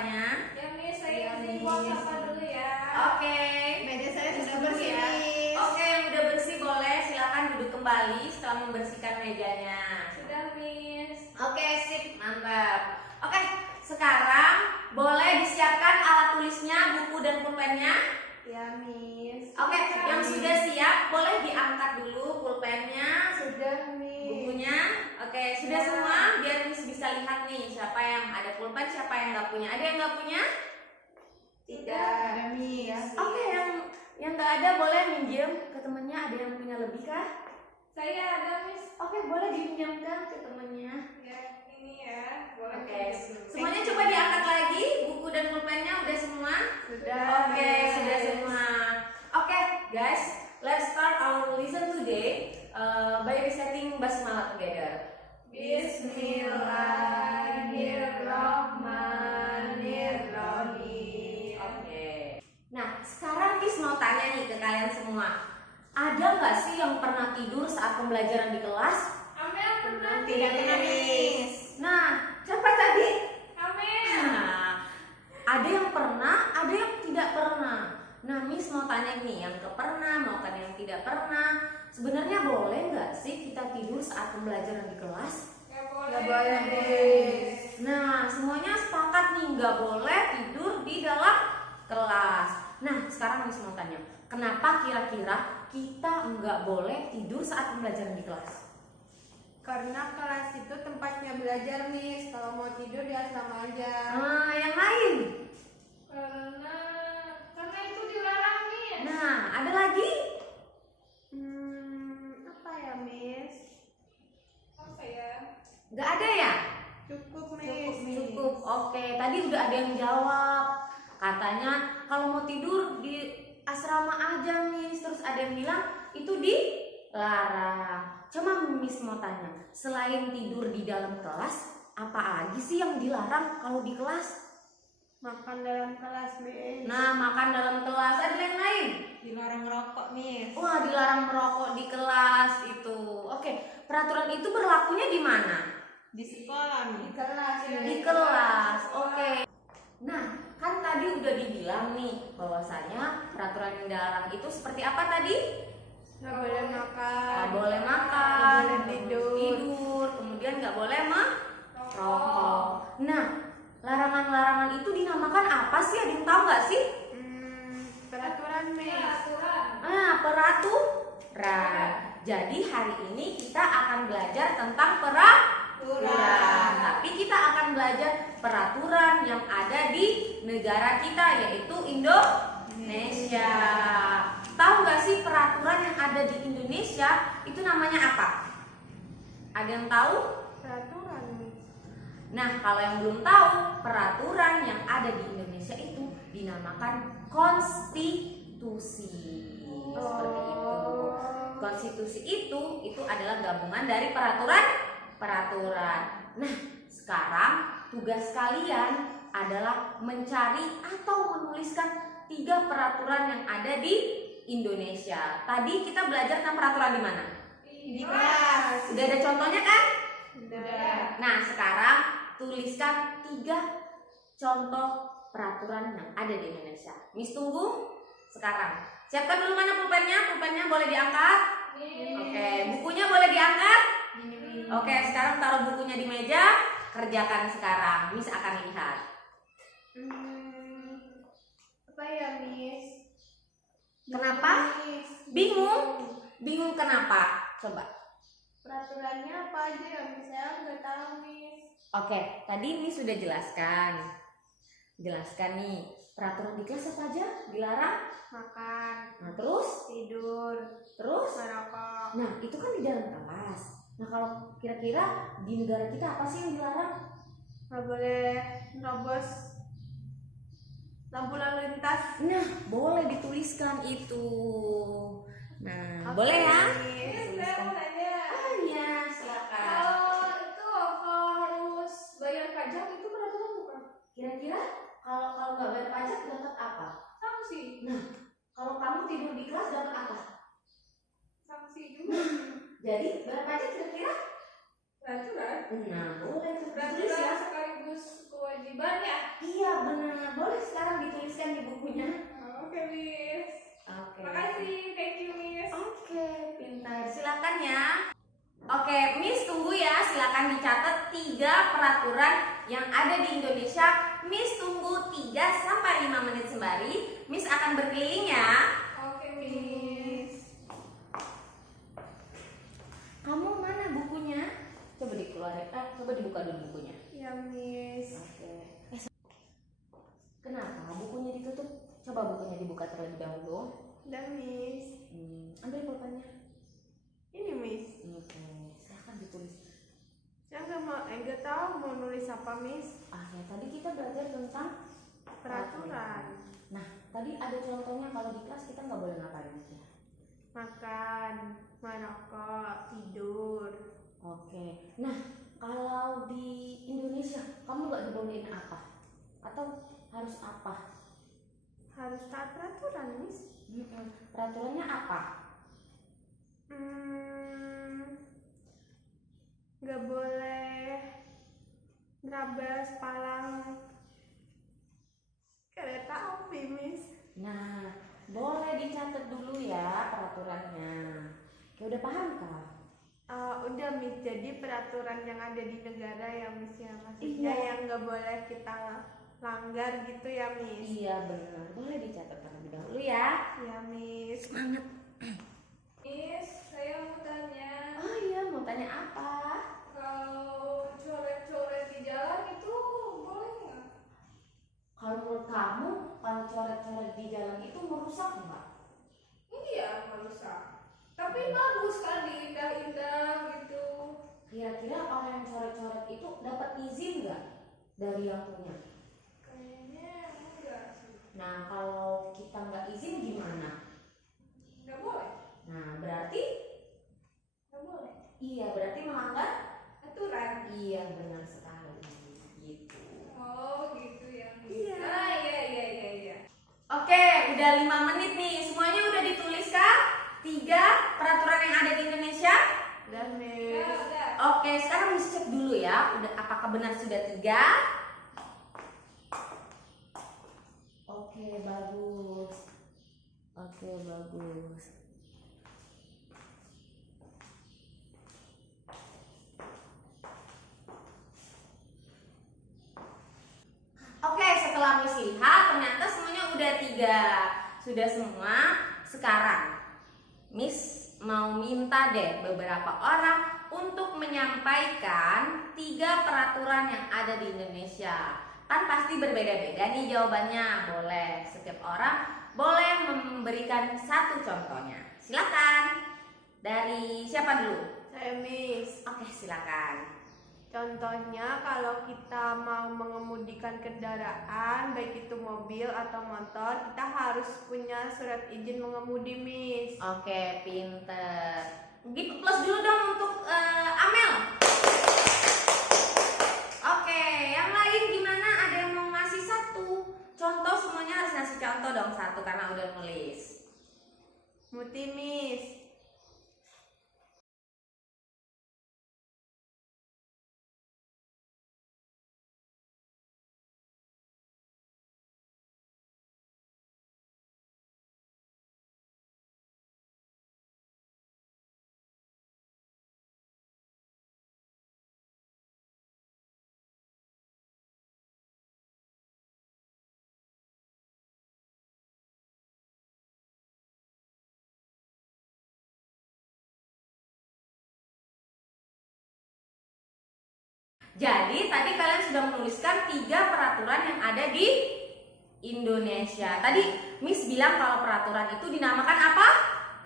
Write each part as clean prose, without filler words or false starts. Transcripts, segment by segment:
sapanya? Ya Miss, saya izin buang sampah dulu ya. Oke. Meja saya sudah Tunggu bersih, ya. Miss. Oke, yang udah bersih boleh silakan duduk kembali setelah membersihkan mejanya. Sudah Miss. Oke, sip, mantap. Oke, sekarang boleh disiapkan alat tulisnya, buku dan pulpennya. Ya, Miss. Oke, yang sudah siap boleh diangkat dulu pulpennya, Sudah, Miss. bukunya. Oke, sudah Ya. semua. Biar Miss bisa lihat nih siapa yang ada pulpen, siapa yang nggak punya. Ada yang nggak punya? Tidak ada, Miss. Oke, yang nggak ada boleh minjem ke temennya. Ada yang punya lebih kah? Saya ada Miss. Oke, boleh dipinjamkan ke temennya. Ya, ini ya. Boleh. Oke, semuanya coba diangkat lagi. Buku dan pulpennya udah semua? Sudah. Oke, Miss. sudah semua. Oke, guys, let's start our lesson today by reciting basmalah together. Bismillahirrahmanirrahim. Oke. Nah, sekarang Miss mau tanya nih ke kalian semua. Ada nggak sih yang pernah tidur saat pembelajaran di kelas? Amel pernah Tidak pernah, Miss. Nah, siapa tadi? Amel. Nah, ada yang pernah, ada yang tidak pernah. Nah, Miss mau tanya nih, yang pernah, mau kan yang tidak pernah. Sebenarnya boleh nggak sih kita tidur saat pembelajaran di kelas? Ya boleh. Ya boleh, Miss. Nah, semuanya sepakat nih, nggak boleh tidur di dalam kelas. Nah, sekarang Miss mau tanya, kenapa kira-kira kita nggak boleh tidur saat pembelajaran di kelas? Karena kelas itu tempatnya belajar, Miss. Kalau mau tidur di asrama aja. Nah, yang lain. Karena itu dilarang Miss. Nah, ada lagi? Apa ya, Miss? Apa ya? Nggak ada ya? Cukup, Miss. Cukup. Oke, tadi udah ada yang jawab. Katanya kalau mau tidur di asrama aja, Miss. Terus ada yang bilang itu dilarang. Cuma Miss mau tanya, selain tidur di dalam kelas, apa lagi sih yang dilarang kalau di kelas? Makan dalam kelas, Miss. Nah, makan dalam kelas. Ada yang lain? Dilarang ngerokok, Miss. Wah, dilarang merokok di kelas itu. Oke, peraturan itu berlakunya di mana? Di sekolah, Miss. Di kelas. Di kelas. Oke. Nah, kan tadi udah dibilang nih bahwasanya peraturan yang dilarang itu seperti apa tadi? Nggak boleh makan. Nggak boleh makan, Nggak boleh tidur, kemudian nggak boleh merokok. Nah, larangan-larangan itu dinamakan apa sih? Ada yang tahu nggak sih? Peraturan, Miss. Aturan. Peraturan. Jadi hari ini kita akan belajar tentang peraturan. Tapi kita akan belajar peraturan yang ada di negara kita, yaitu Indonesia. Tahu nggak sih peraturan yang ada di Indonesia itu namanya apa? Ada yang tahu? Peraturan, Miss. Nah, kalau yang belum tahu, peraturan yang ada di Indonesia itu dinamakan konstitusi. Seperti itu. Konstitusi itu adalah gabungan dari peraturan. Nah, sekarang tugas kalian adalah mencari atau menuliskan 3 peraturan yang ada di Indonesia. Tadi kita belajar tentang peraturan di mana? Di kelas. Sudah ada contohnya kan? Sudah. Nah, sekarang tuliskan 3 contoh peraturan yang ada di Indonesia. Miss tunggu sekarang. Siapkan dulu mana pulpennya? Pulpennya boleh diangkat. Oke, bukunya boleh diangkat. Oke, sekarang taruh bukunya di meja. Kerjakan sekarang. Miss akan lihat. Apa ya, Miss? Kenapa? Miss. Bingung? Bingung kenapa? Coba. Peraturannya apa aja ya, Miss? Saya nggak tahu, Miss. Oke, tadi Miss sudah jelaskan. Jelaskan nih, peraturan di kelas apa aja? Dilarang. Makan, Nah, terus? tidur, Terus? merokok. Nah, itu kan di dalam kelas. Nah, kalau kira-kira di negara kita apa sih yang dilarang? Nggak boleh nerobos lampu lalu lintas. Nah, boleh dituliskan itu. Nah, Oke, boleh ya? Miss. Saya mau tanya. Ah, iya, silakan. Kalau harus bayar pajak itu peraturan bukan? Kira-kira kalau nggak bayar pajak dapat apa? Sanksi. Nah, kalau kamu tidur di kelas dapat apa? Sanksi juga. Jadi bayar pajak kira-kira? Peraturan. Nah, boleh tulis Peraturan ya. sekaligus kewajiban ya. Iya, benar. bukunya? Oke, Miss. Oke. Makasih, thank you, Miss. Oke, pintar. Silakan ya. Oke, Miss tunggu ya. Silakan dicatat 3 peraturan yang ada di Indonesia. Miss tunggu 3 sampai 5 menit sembari. Miss akan berkeliling ya. Oke, Miss. Kamu mana bukunya? Coba dikeluarin. Coba dibuka dulu bukunya. Ya, Miss. Oke. Kenapa bukunya ditutup? Coba bukunya dibuka terlebih dahulu. Udah, Miss. Ambil pulpennya. Ini, Miss. Oke, silahkan ditulis. Saya nggak tahu mau nulis apa, Miss. Ya tadi kita belajar tentang Peraturan. Nah, tadi ada contohnya kalau di kelas kita nggak boleh ngapain aja. Makan, merokok, tidur. Oke. Nah, kalau di Indonesia kamu nggak dibolehin apa? Atau harus apa? Harus taat peraturan, Miss. Peraturannya apa? Nggak boleh nerabas palang kereta api, Miss. Nah, boleh dicatat dulu ya peraturannya. Oke, udah paham kah? Udah, Miss. Jadi peraturan yang ada di negara ya, Miss, ya, maksudnya Iya. yang nggak boleh kita langgar gitu ya, Miss. Iya benar. Boleh dicatat terlebih dahulu ya. Ya, Miss. Semangat. Miss, saya mau tanya. Oh iya, mau tanya apa? Kalau coret-coret di jalan itu boleh nggak? Kalau menurut kamu, kalau coret-coret di jalan itu merusak nggak? Iya, merusak. Tapi bagus kan, diindah-indah gitu. Kira-kira orang yang coret-coret itu dapat izin nggak dari yang punya? Kayaknya enggak sih. Nah, kalau kita nggak izin gimana? Nggak boleh. Nah, berarti Nggak boleh. iya, berarti melanggar? Aturan. Iya, benar sekali. Gitu. Oh, gitu ya. Iya. Iya. Oke, udah 5 menit nih. Semuanya udah ditulis kah? 3 peraturan yang ada di Indonesia? Udah, Ya, Miss. udah. Oke, sekarang Miss cek dulu ya. Udah apakah benar sudah 3? Oke, bagus. Oke, bagus. Oke, setelah Miss lihat ternyata semuanya udah 3. Sudah semua. Sekarang Miss mau minta deh beberapa orang untuk menyampaikan 3 peraturan yang ada di Indonesia. Kan pasti berbeda-beda nih jawabannya. Boleh, setiap orang boleh memberikan 1 contohnya. Silakan. Dari siapa dulu? Saya, Miss. Oke, silakan. Contohnya kalau kita mau mengemudikan kendaraan, baik itu mobil atau motor, kita harus punya surat izin mengemudi, Miss. Oke, pinter. Give plus dulu dong untuk Amel. Oke, yang lain gimana? Ada yang mau ngasih 1 contoh? Semuanya harus ngasih contoh dong 1 karena udah nulis. Muti, Miss. Jadi tadi kalian sudah menuliskan 3 peraturan yang ada di Indonesia. Tadi Miss bilang kalau peraturan itu dinamakan apa?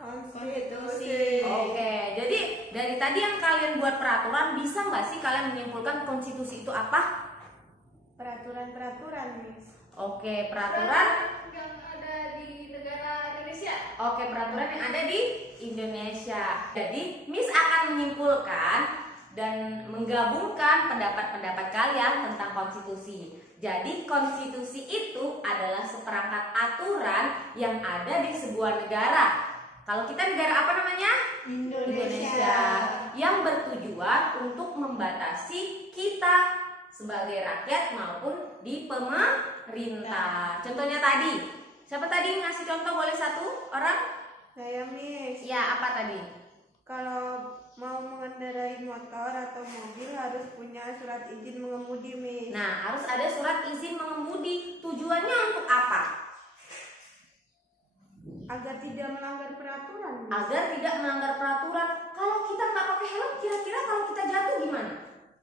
Konstitusi. Oke, jadi dari tadi yang kalian buat peraturan, bisa nggak sih kalian menyimpulkan konstitusi itu apa? Peraturan-peraturan, Miss. Oke, peraturan. yang ada di negara Indonesia. Oke, peraturan yang ada di Indonesia. Jadi Miss akan menyimpulkan dan menggabungkan pendapat-pendapat kalian tentang konstitusi. Jadi konstitusi itu adalah seperangkat aturan yang ada di sebuah negara. Kalau kita negara apa namanya? Indonesia. Yang bertujuan untuk membatasi kita sebagai rakyat maupun di pemerintah. Contohnya tadi, Siapa tadi ngasih contoh, boleh satu orang? Saya Miss. Ya, apa tadi? Kalau mau mengendarai motor atau mobil harus punya surat izin mengemudi, Miss. Nah, harus ada surat izin mengemudi. Tujuannya untuk apa? Agar tidak melanggar peraturan, Miss. Agar tidak melanggar peraturan. Kalau kita nggak pakai helm, kira-kira kalau kita jatuh gimana?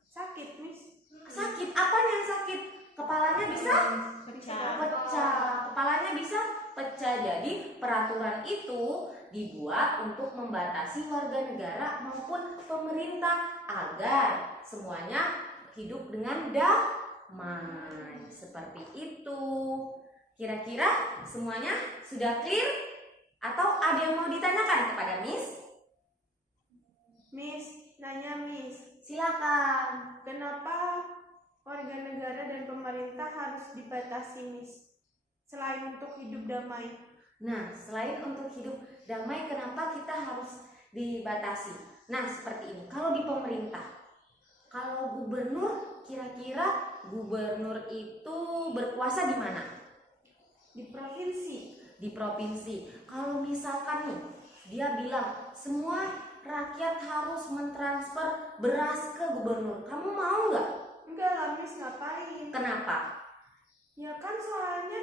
Sakit, Miss. Sakit. Apanya yang sakit? Kepalanya bisa pecah. Kepalanya bisa pecah. Jadi peraturan itu dibuat untuk membatasi warga negara maupun pemerintah agar semuanya hidup dengan damai. Seperti itu. Kira-kira semuanya sudah clear? Atau ada yang mau ditanyakan kepada Miss? Miss, nanya Miss, Silakan. kenapa warga negara dan pemerintah harus dibatasi, Miss? Selain untuk hidup damai. Nah, selain untuk hidup damai, kenapa kita harus dibatasi? Nah, seperti ini. Kalau di pemerintah, kalau gubernur, kira-kira gubernur itu berkuasa di mana? Di provinsi. Di provinsi. Kalau misalkan nih, dia bilang semua rakyat harus mentransfer beras ke gubernur. Kamu mau nggak? Enggak lah, Miss, ngapain? Kenapa? Ya kan soalnya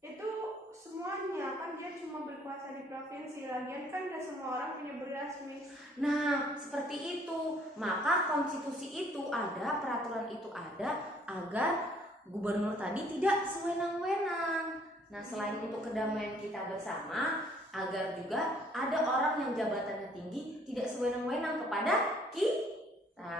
itu semuanya kan dia cuma berkuasa di provinsi. Lagian kan gak semua orang punya beras, Miss. Nah, seperti itu. Maka konstitusi itu ada, peraturan itu ada agar gubernur tadi tidak sewenang-wenang. Nah, selain untuk kedamaian kita bersama, agar juga ada orang yang jabatannya tinggi tidak sewenang-wenang kepada kita.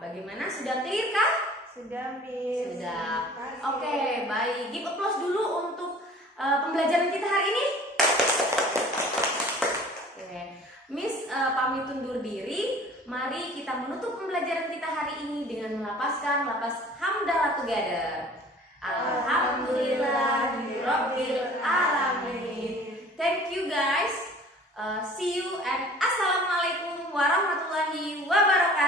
Bagaimana? Sudah clear kah? Sudah, Miss. Sudah. Terima kasih. Oke, baik. Give applause dulu untuk pembelajaran kita hari ini. Oke, Miss pamit undur diri. Mari kita menutup pembelajaran kita hari ini dengan melapaskan lapas hamdalah together. Alhamdulillahirabbil alamin. Thank you guys. See you and assalamualaikum warahmatullahi wabarakatuh.